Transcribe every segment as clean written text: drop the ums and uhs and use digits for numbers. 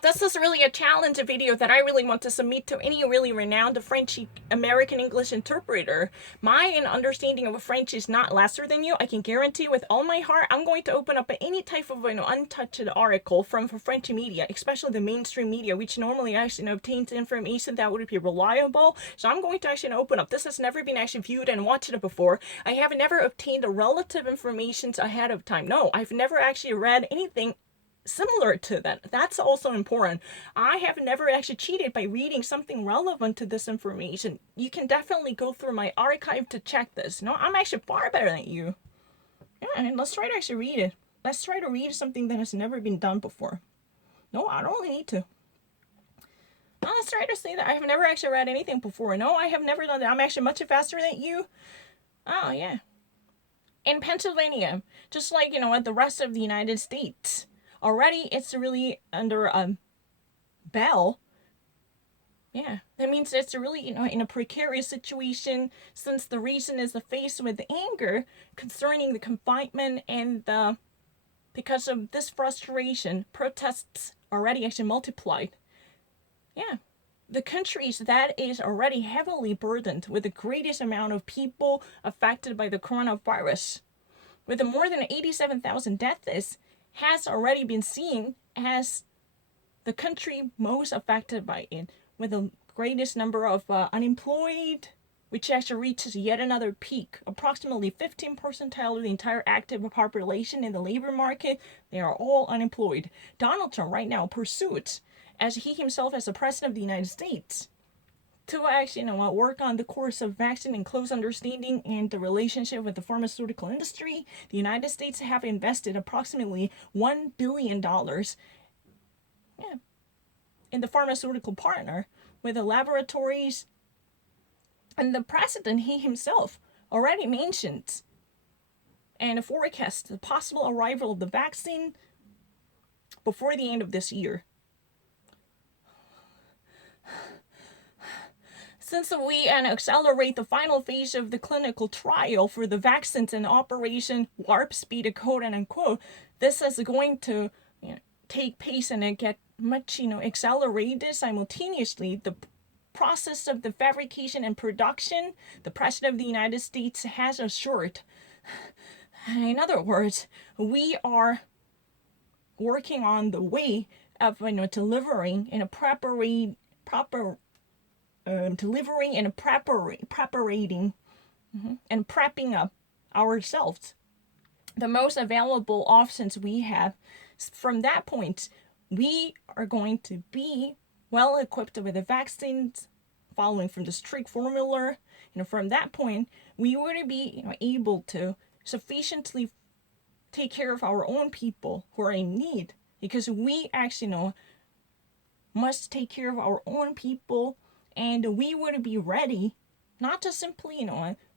This is really a challenge video that I really want to submit to any really renowned French American English interpreter. My understanding of French is not lesser than you. I can guarantee with all my heart I'm going to open up any type of untouched article from French media, especially the mainstream media, which normally actually obtains information that would be reliable. So I'm going to actually open up. This has never been actually viewed and watched before. I have never obtained the relative information ahead of time. No, I've never actually read anything similar to that. That's also important. I have never actually cheated by reading something relevant to this information. You can definitely go through my archive to check this. No, I'm actually far better than you. Yeah, and let's try to actually read it. Let's try to read something that has never been done before. No, I don't really need to. No, let's try to say that I have never actually read anything before. No, I have never done that. I'm actually much faster than you. Oh, yeah. In Pennsylvania, just like, the rest of the United States, already it's really under a bell. Yeah, that means it's really, in a precarious situation since the region is faced with anger concerning the confinement and because of this frustration, protests already actually multiplied. Yeah, the countries that is already heavily burdened with the greatest amount of people affected by the coronavirus, with more than 87,000 deaths, has already been seen as the country most affected by it, with the greatest number of unemployed, which actually reaches yet another peak. Approximately 15 percentile of the entire active population in the labor market, they are all unemployed. Donald Trump right now pursues, as he himself as the president of the United States, to actually work on the course of vaccine and close understanding and the relationship with the pharmaceutical industry. The United States have invested approximately $1 billion, yeah, in the pharmaceutical partner with the laboratories. And the president, he himself, already mentioned and forecast the possible arrival of the vaccine before the end of this year. Since we accelerate the final phase of the clinical trial for the vaccines in Operation Warp Speed, quote unquote, this is going to take pace and get much accelerated simultaneously. The process of the fabrication and production, the President of the United States has assured. In other words, we are working on the way of delivering in a delivering and preparating and prepping up ourselves the most available options we have. From that point, we are going to be well equipped with the vaccines following from the strict formula. From that point, we would be able to sufficiently take care of our own people who are in need, because we actually must take care of our own people, and we would be ready not to simply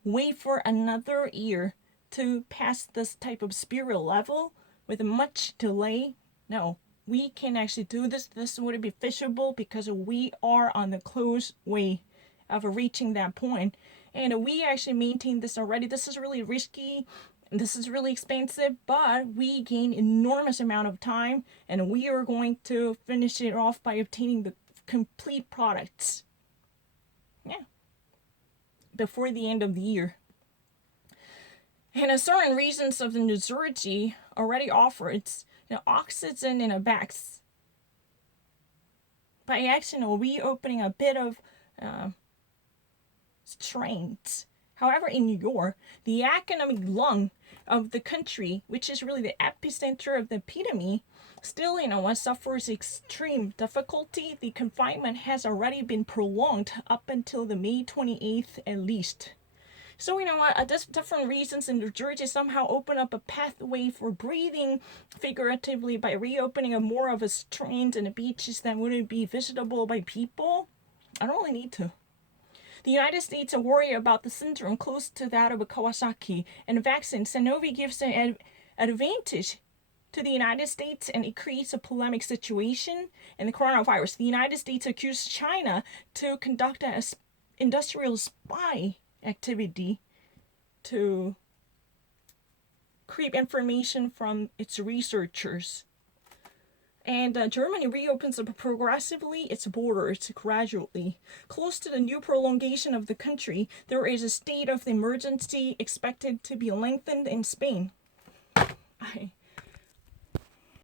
wait for another year to pass this type of spiral level with much delay. No, we can actually do this. This would be feasible because we are on the close way of reaching that point, and we actually maintain this already. This is really risky, this is really expensive, but we gain enormous amount of time, and we are going to finish it off by obtaining the complete products, yeah, before the end of the year. And certain regions of the New Jersey already offer its oxygen in a bags by actually reopening a bit of strength. However, in New York, the economic lung of the country, which is really the epicenter of the epidemic, still, suffers extreme difficulty. The confinement has already been prolonged up until the May 28th at least. So, different reasons in New Jersey somehow open up a pathway for breathing figuratively by reopening more of a streams and beaches that wouldn't be visitable by people. I don't really need to. The United States are worried about the syndrome close to that of Kawasaki, and vaccine Sanofi gives an advantage to the United States, and it creates a polemic situation in the coronavirus. The United States accused China to conduct an industrial spy activity to create information from its researchers. And Germany reopens progressively its borders gradually. Close to the new prolongation of the country, there is a state of emergency expected to be lengthened in Spain. I